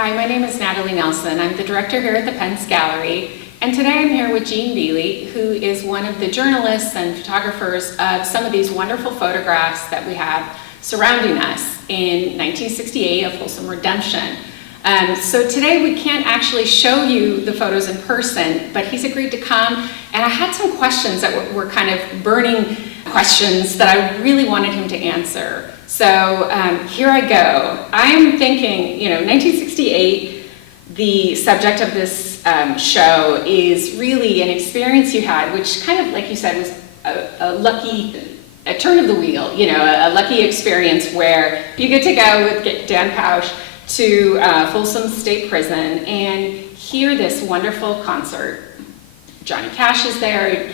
Hi, my name is Natalie Nelson. I'm the director here at the Pence Gallery, and today I'm here with Gene Beley, who is one of the journalists and photographers of some of these wonderful photographs that we have surrounding us in 1968 of Folsom Redemption. So today we can't actually show you the photos in person, but he's agreed to come, and I had some questions that were kind of burning questions that I really wanted him to answer. So here I go. I'm thinking, 1968, the subject of this show is really an experience you had, which kind of, like you said, was a turn of the wheel, a lucky experience where you get to go with Dan Pausch to Folsom State Prison and hear this wonderful concert. Johnny Cash is there,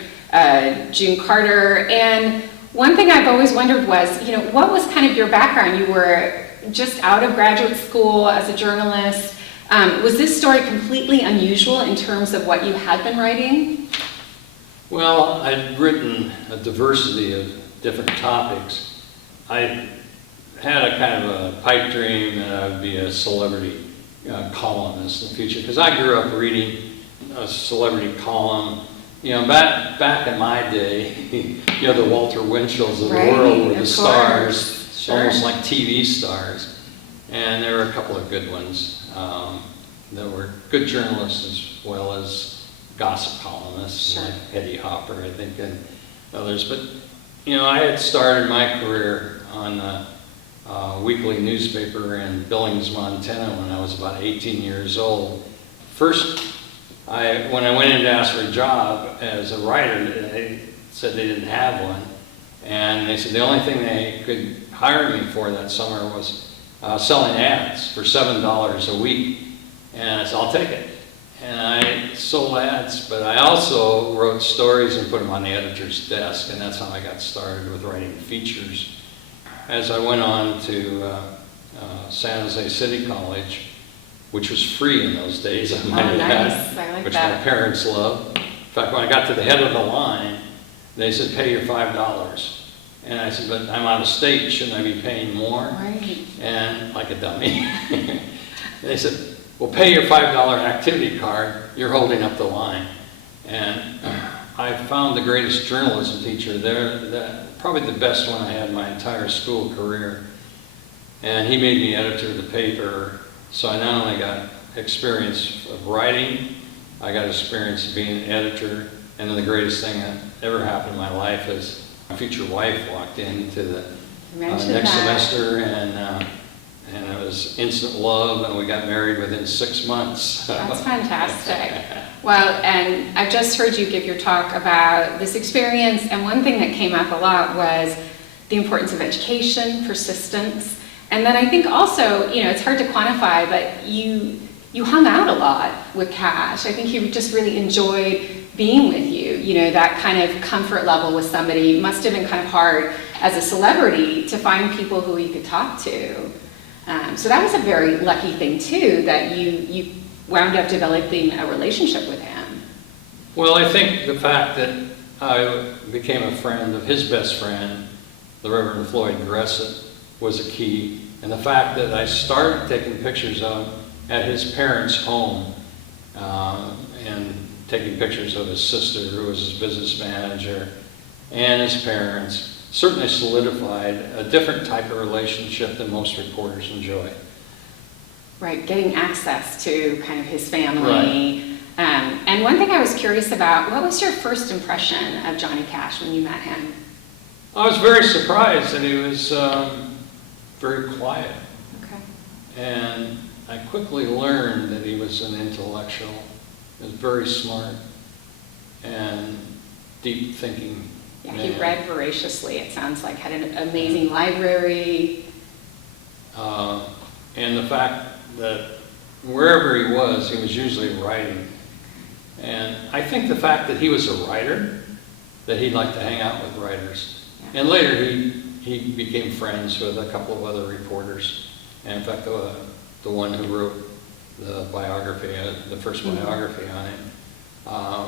June Carter, and one thing I've always wondered was, what was kind of your background? You were just out of graduate school as a journalist. Was this story completely unusual in terms of what you had been writing? Well, I'd written a diversity of different topics. I had a kind of a pipe dream that I would be a celebrity columnist in the future, because I grew up reading a celebrity column. Back in my day, the Walter Winchells of the world were the stars, sure. Almost like TV stars. And there were a couple of good ones that were good journalists as well as gossip columnists, sure. like Eddie Hopper, I think, and others. But, I had started my career on a weekly newspaper in Billings, Montana when I was about 18 years old. First, when I went in to ask for a job as a writer, they said they didn't have one. And they said the only thing they could hire me for that summer was selling ads for $7 a week. And I said, I'll take it. And I sold ads, but I also wrote stories and put them on the editor's desk, and that's how I got started with writing features. As I went on to San Jose City College, which was free in those days, I might add, which my parents loved. In fact, when I got to the head of the line, they said, pay your $5. And I said, but I'm out of state, shouldn't I be paying more? Right. And like a dummy. They said, well, pay your $5 activity card, you're holding up the line. And I found the greatest journalism teacher there, probably the best one I had my entire school career. And he made me editor of the paper. So I not only got experience of writing, I got experience of being an editor, and then the greatest thing that ever happened in my life is my future wife walked into the next semester, and it was instant love, and we got married within 6 months. That's fantastic. Well, and I've just heard you give your talk about this experience, and one thing that came up a lot was the importance of education, persistence. And then I think also, it's hard to quantify, but you hung out a lot with Cash. I think he just really enjoyed being with you. That kind of comfort level with somebody must have been kind of hard as a celebrity to find people who you could talk to. So that was a very lucky thing too, that you wound up developing a relationship with him. Well, I think the fact that I became a friend of his best friend, the Reverend Floyd Gressett, was a key. And the fact that I started taking pictures of him at his parents' home and taking pictures of his sister, who was his business manager, and his parents, certainly solidified a different type of relationship than most reporters enjoy. Right, getting access to kind of his family. Right. And one thing I was curious about, what was your first impression of Johnny Cash when you met him? I was very surprised that he was very quiet. Okay. And I quickly learned that he was an intellectual. He was very smart and deep thinking. Yeah, man. he read voraciously, it sounds like, had an amazing library. And the fact that wherever he was usually writing. And I think the fact that he was a writer, that he liked to hang out with writers. Yeah. And later he became friends with a couple of other reporters. And in fact, the one who wrote the biography, the first biography on him,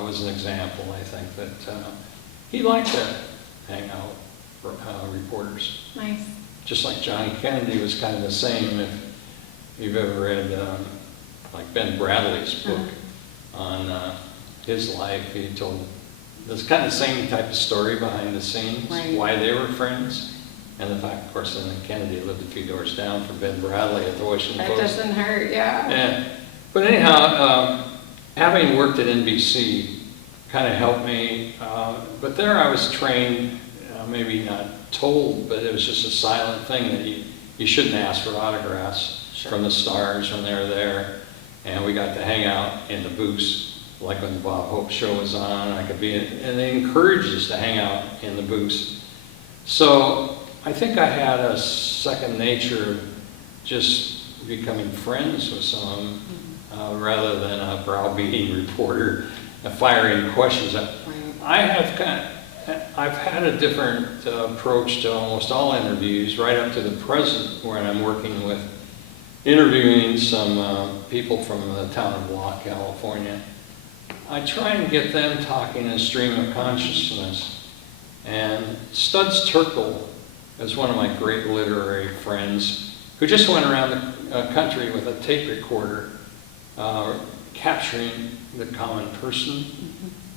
was an example, I think, that he liked to hang out with reporters. Nice. Just like Johnny Kennedy was kind of the same. If you've ever read like Ben Bradley's book on his life. He told this kind of same type of story behind the scenes, Right. why they were friends, and the fact, of course, then Kennedy lived a few doors down from Ben Bradley at the Washington That Post. doesn't hurt, yeah. Yeah. But anyhow, having worked at NBC kind of helped me. But there I was trained, maybe not told, but it was just a silent thing that you shouldn't ask for autographs from the stars when they were there. And we got to hang out in the booths, like when the Bob Hope show was on. I could be in, and they encouraged us to hang out in the booths. So I think I had a second nature of just becoming friends with some of them, rather than a browbeating reporter firing questions. I've had a different approach to almost all interviews, right up to the present, when I'm working with interviewing some people from the town of Locke, California. I try and get them talking in a stream of consciousness. And Studs Terkel is one of my great literary friends who just went around the country with a tape recorder capturing the common person,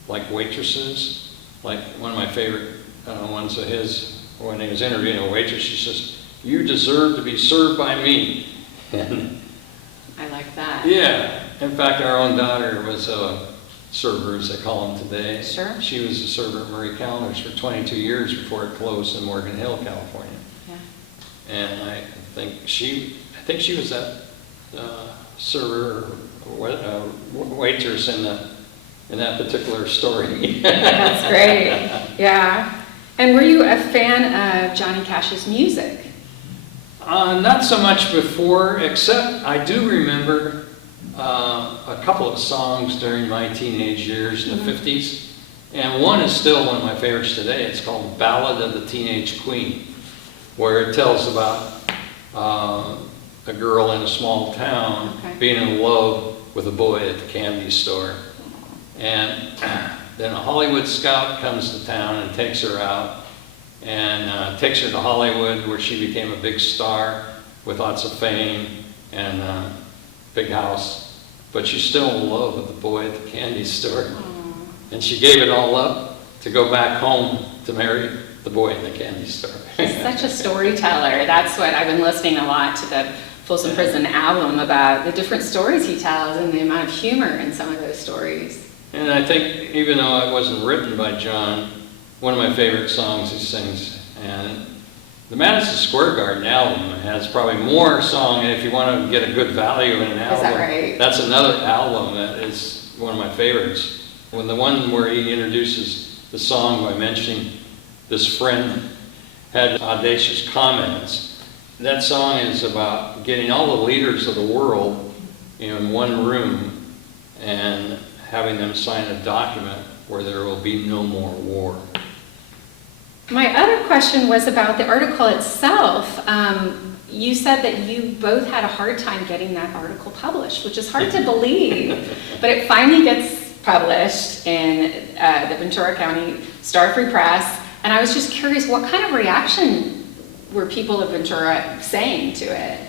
like waitresses. Like one of my favorite ones of his, when he was interviewing a waitress, she says, "You deserve to be served by me." And I like that. yeah, in fact, our own daughter was a server, as they call them today. Sure. She was a server at Murray Callender's for 22 years before it closed in Morgan Hill, California. Yeah. And I think she was that server, waitress in that particular story. That's great. Yeah. And were you a fan of Johnny Cash's music? Not so much before, except I do remember a couple of songs during my teenage years in the 50s. And one is still one of my favorites today. It's called Ballad of the Teenage Queen, where it tells about a girl in a small town being in love with a boy at the candy store. And then a Hollywood scout comes to town and takes her out and takes her to Hollywood, where she became a big star with lots of fame and big house. But she's still in love with the boy at the candy store. And she gave it all up to go back home to marry the boy in the candy store. He's such a storyteller. That's what I've been listening a lot to the Folsom Prison album about, the different stories he tells and the amount of humor in some of those stories. And I think, even though it wasn't written by John, one of my favorite songs he sings, and the Madison Square Garden album has probably more song, and if you want to get a good value in an album, Is that right? That's another album that is one of my favorites. When the one where he introduces the song by mentioning this friend had audacious comments, that song is about getting all the leaders of the world in one room and having them sign a document where there will be no more war. My other question was about the article itself. You said that you both had a hard time getting that article published, which is hard to believe, but it finally gets published in the Ventura County Star-Free Press, and I was just curious, what kind of reaction were people of Ventura saying to it?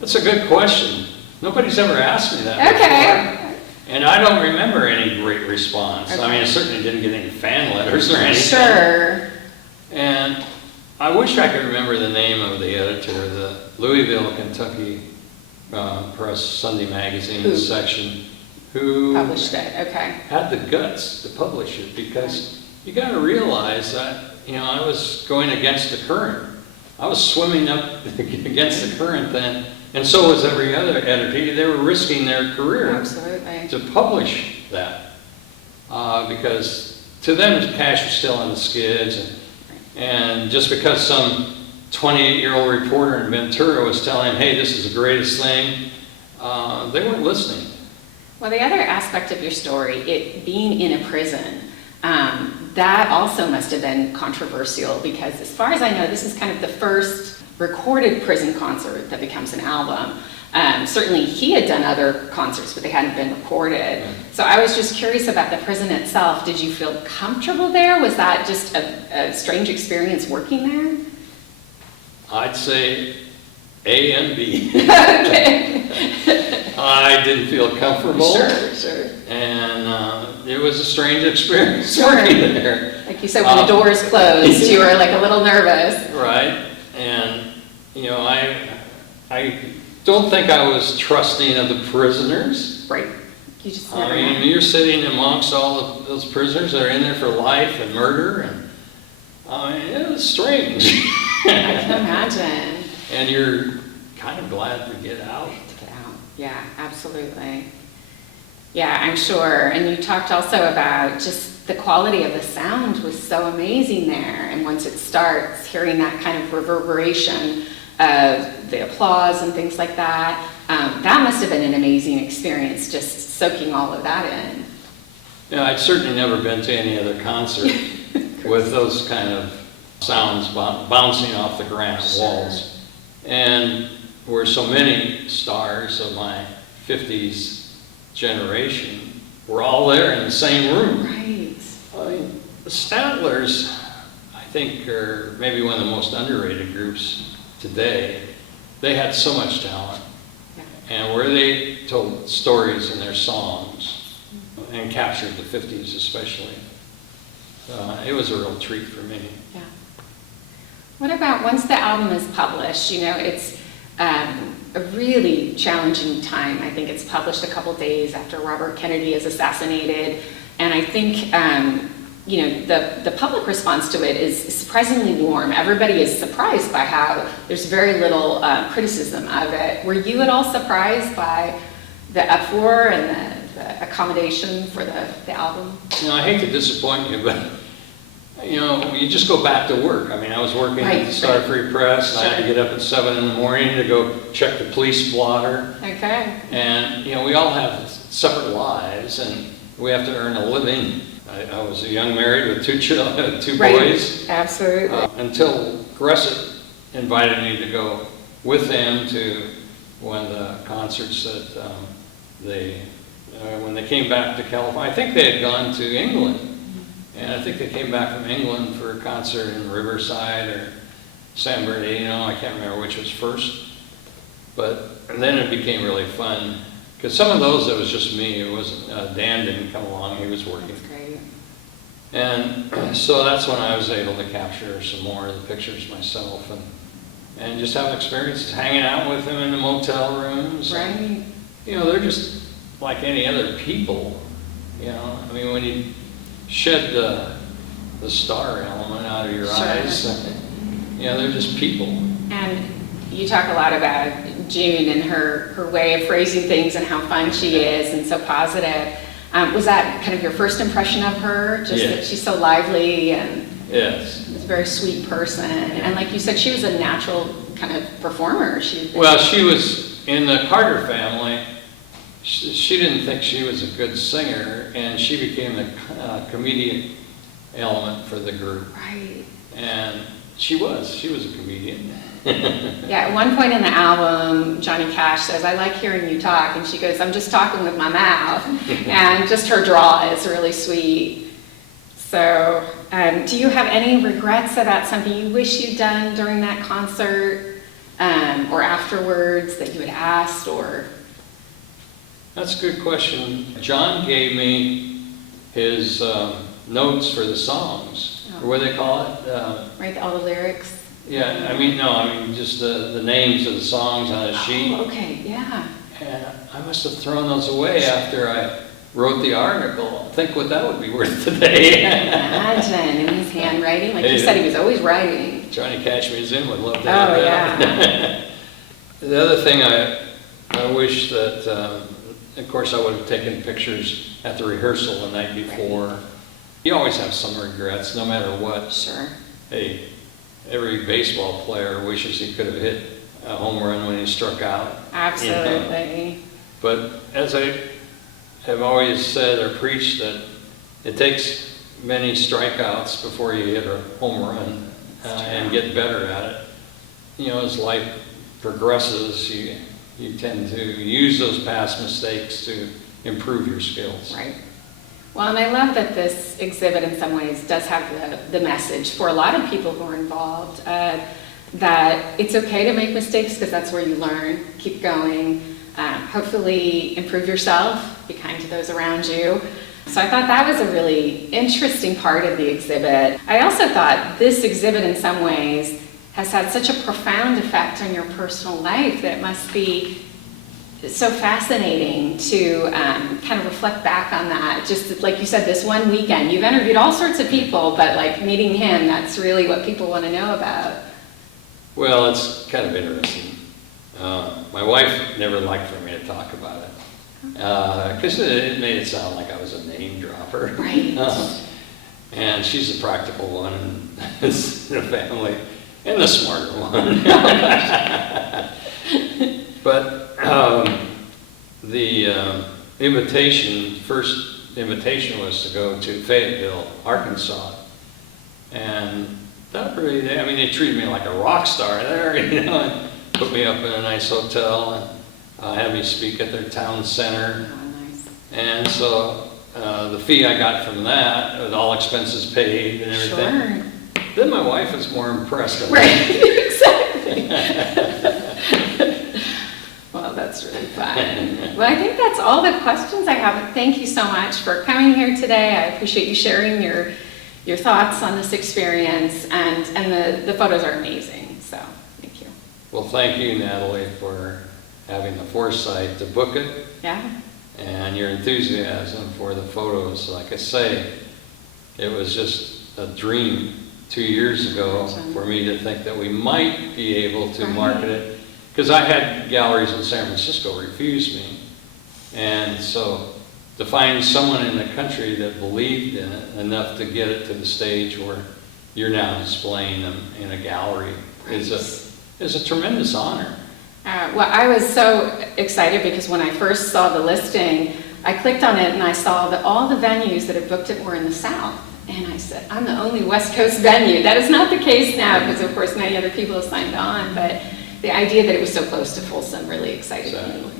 That's a good question. Nobody's ever asked me that Okay. before. And I don't remember any great response. Okay. I mean, I certainly didn't get any fan letters or anything. Sure. And I wish I could remember the name of the editor, the Louisville, Kentucky Press Sunday Magazine section, who Published it, okay. had the guts to publish it, because you got to realize that, I was going against the current. I was swimming up against the current then, and so was every other editor. They were risking their career Absolutely. to publish that, because to them, cash was still on the skids, and just because some 28-year-old reporter in Ventura was telling him, "Hey, this is the greatest thing," they weren't listening. Well, the other aspect of your story, it being in a prison, that also must have been controversial, because as far as I know, this is kind of the first recorded prison concert that becomes an album. Certainly he had done other concerts, but they hadn't been recorded. So I was just curious about the prison itself. Did you feel comfortable there? Was that just a strange experience working there? I'd say A and B. Okay. I I didn't feel comfortable. Sure. And it was a strange experience Sure. working there. Like you said, when the doors closed, you were like a little nervous. Right. And, you know, I don't think I was trusting of the prisoners. Right. You just I never mean, know. you're sitting amongst all of those prisoners that are in there for life and murder, and I mean, it was strange. I can imagine. And you're kind of glad to get out. To get out. Yeah, absolutely. Yeah, I'm sure. And you talked also about just the quality of the sound was so amazing there. And once it starts, hearing that kind of reverberation of the applause and things like that, that must have been an amazing experience, just soaking all of that in. Yeah, I'd certainly never been to any other concert with those kind of sounds bouncing off the granite walls. And where so many stars of my 50s generation were all there in the same room. Right. I mean, the Stattlers, I think, are maybe one of the most underrated groups today. They had so much talent. And where they told stories in their songs and captured the 50s especially, it was a real treat for me. Yeah. What about once the album is published? You know, it's a really challenging time. I think it's published a couple days after Robert Kennedy is assassinated. And I think, you know, the public response to it is surprisingly warm. Everybody is surprised by how there's very little criticism of it. Were you at all surprised by the uproar and the accommodation for the album? You know, I hate to disappoint you, but, you know, you just go back to work. I mean, I was working at the Star Free Press, and I had to get up at 7 in the morning to go check the police blotter. Okay. And, you know, we all have separate lives, and we have to earn a living. I was a young married with two children, two boys. Absolutely. Until Gressett invited me to go with them to one of the concerts that when they came back to California. I think they had gone to England. And I think they came back from England for a concert in Riverside or San Bernardino. I can't remember which was first. But then it became really fun. Because some of those, it was just me. It wasn't, Dan didn't come along. He was working. That's great. And so that's when I was able to capture some more of the pictures myself and just have experiences hanging out with them in the motel rooms. Right. And, you know, they're just like any other people. You know, I mean, when you shed the star element out of your eyes, you know, they're just people. And you talk a lot about June and her way of phrasing things and how fun she is and so positive. Was that kind of your first impression of her? Just that she's so lively and yes, is a very sweet person. And like you said, she was a natural kind of performer. Well, she was in the Carter family. She didn't think she was a good singer, and she became the comedic element for the group. Right. And she was a comedian. Yeah, at one point in the album, Johnny Cash says, "I like hearing you talk," and she goes, "I'm just talking with my mouth." And just her draw is really sweet. So, do you have any regrets about something you wish you'd done during that concert, or afterwards that you had asked, or? That's a good question. John gave me his notes for the songs, or what do they call it? Right, all the lyrics? Yeah, I mean just the names of the songs on a sheet. Oh, okay, yeah. And I must have thrown those away after I wrote the article. Think what that would be worth today. Imagine, in his handwriting, like you said, he was always writing. Johnny Cash Museum would love to have that. Yeah. The other thing I wish that, of course, I would have taken pictures at the rehearsal the night before. Right. You always have some regrets, no matter what. Sure. Hey, every baseball player wishes he could have hit a home run when he struck out. Absolutely. You know? But as I have always said or preached, that it takes many strikeouts before you hit a home run and get better at it. You know, as life progresses, you tend to use those past mistakes to improve your skills. Right. Well, and I love that this exhibit in some ways does have the message for a lot of people who are involved, that it's okay to make mistakes because that's where you learn, keep going. hopefully improve yourself, be kind to those around you. So I thought that was a really interesting part of the exhibit. I also thought this exhibit in some ways has had such a profound effect on your personal life that it must be so fascinating to kind of reflect back on that. Just like you said, this one weekend, you've interviewed all sorts of people, but like meeting him, that's really what people want to know about. Well, it's kind of interesting. My wife never liked for me to talk about it because it made it sound like I was a name dropper. Right. And she's the practical one in the family and the smarter one. But the first invitation was to go to Fayetteville, Arkansas. And that really, they treated me like a rock star there, and put me up in a nice hotel and had me speak at their town center. Oh, nice. And so the fee I got from that, with all expenses paid and everything. Sure. Then my wife was more impressed. Right, exactly. Well, that's really fun. Well, I think that's all the questions I have. Thank you so much for coming here today. I appreciate you sharing your thoughts on this experience, and the photos are amazing, so thank you. Well, thank you, Natalie, for having the foresight to book it. Yeah. And your enthusiasm for the photos. Like I say, it was just a dream 2 years ago for me to think that we might be able to market it. Because I had galleries in San Francisco refuse me. And so to find someone in the country that believed in it enough to get it to the stage where you're now displaying them in a gallery is a tremendous honor. Well, I was so excited because when I first saw the listing, I clicked on it and I saw that all the venues that had booked it were in the South. And I said, I'm the only West Coast venue. That is not the case now because, of course, many other people have signed on. But the idea that it was so close to Folsom really excited me.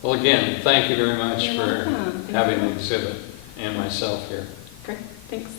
Well, again, thank you very much You're for welcome. having the exhibit and myself here. Great, thanks.